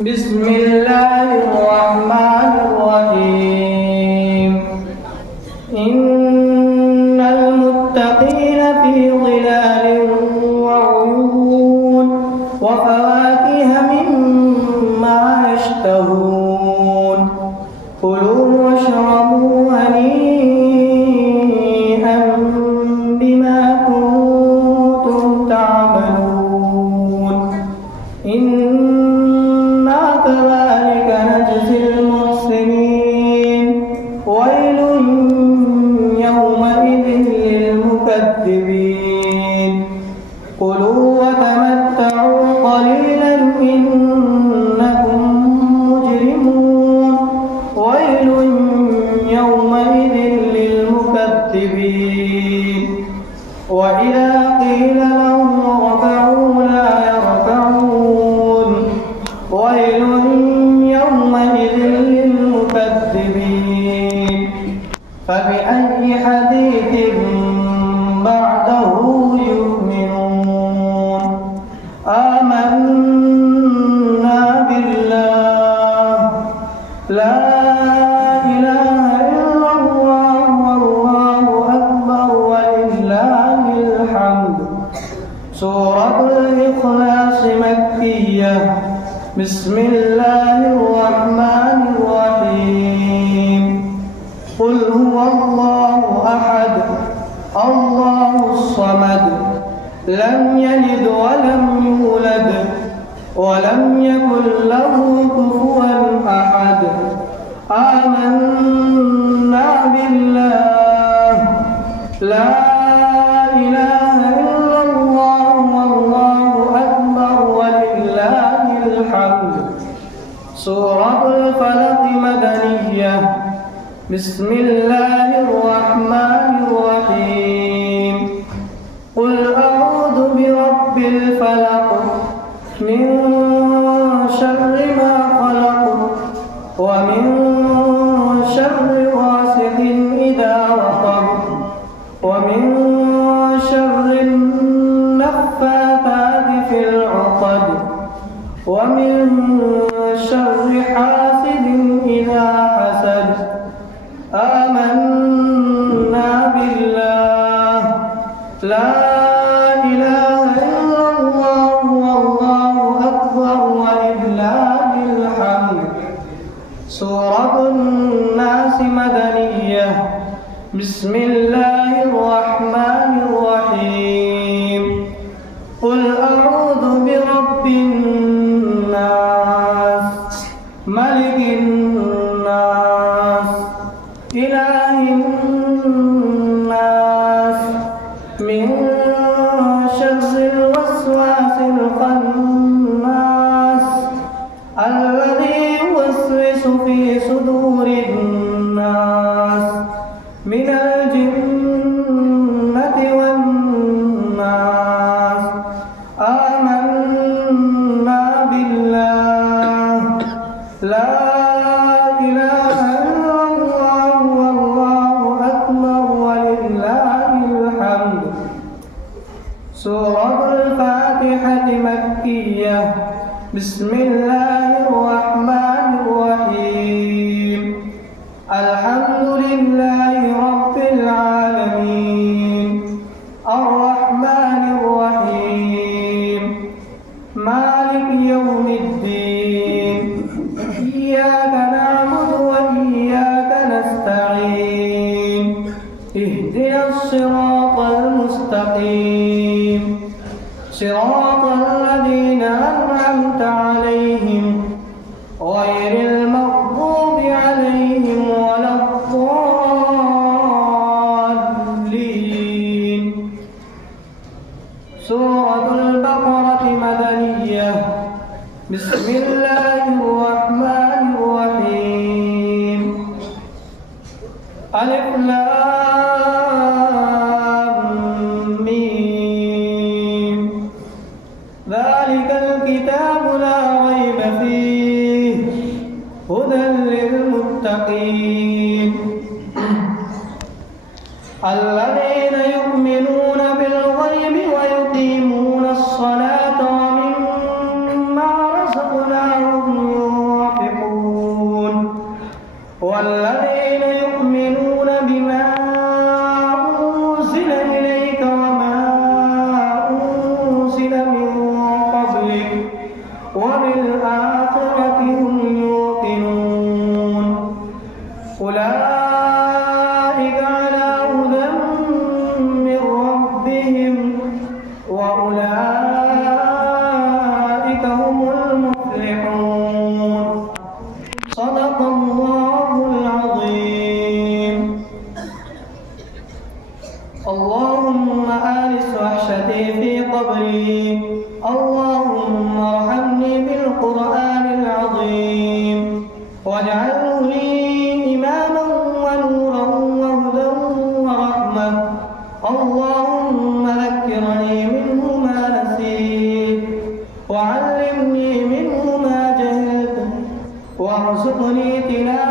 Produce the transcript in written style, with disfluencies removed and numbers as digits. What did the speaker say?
بسم الله الرحمن الرحيم إن المتقين في ظلال وعيون وفواكه مما يشتهون كلوا واشربوا هنيئا بما كنتم تعملون إنا كذلك نجزي المحسنين ويل يومئذ للمكذبين كلوا وتمتعوا قليلا إنكم مجرمون ويل يومئذ للمكذبين وإذا قيل لهم اركعوا لا يركعون ويل يومئذ للمكذبين فبأي حديث بعده يؤمنون آمنا بالله لا إله إلا الله والله أكبر ولله الحمد سورة الإخلاص مكية بسم الله الرحمن الرحيم قل هو الله أحد الله الصمد لم يلد ولم يولد ولم يكن له كفوا أحد آمنا بالله لا إله إلا الله والله أكبر ولله الحمد سورة الفلق مدنية بسم الله الرحمن الرحيم قل أعوذ برب الفلق من شر ما خلق ومن شر غاسق إذا وقب ومن شر النفاثات في العقد ومن شر حاسد إذا حسد آمنا بالله لا إله إلا الله والله أكبر ولله الحمد سورة الناس مدنية بسم الله الرحمن الرحيم قل أعوذ برب الناس ملك الناس إله الناس من شر الوسواس الخناس الذي يوسوس في صدور الناس من الجنة والناس آمنا بالله لا إله إلا الله والله أكبر ولله الحمد سورة الفاتحة مكية بسم الله الرحمن الرحيم الحمد لله رب العالمين الرحمن الرحيم مالك يوم الدين إياك نعبد وإياك نستعين اهدنا الصراط المستقيم صراط الذين أنعمت عليهم غير المغضوب عليهم ولا الضالين سورة البقرة مدنية بسم الله الرحمن الرحيم ألف لام ميم ذلك الكتاب لا ريب فيه هدى للمتقين الذين يؤمنون بالغيب ويقيمون الصلاة ومما وأولئك هم المفلحون. صدق الله العظيم. اللهم آنس وحشتي في قبري، اللهم ارحمني بالقرآن العظيم، واجعله لي إماما ونورا وهدى ورحمة. اللهم ذكرني منه ما نسيت، وعلمني منه ما جهلت، وارزقني تلاوته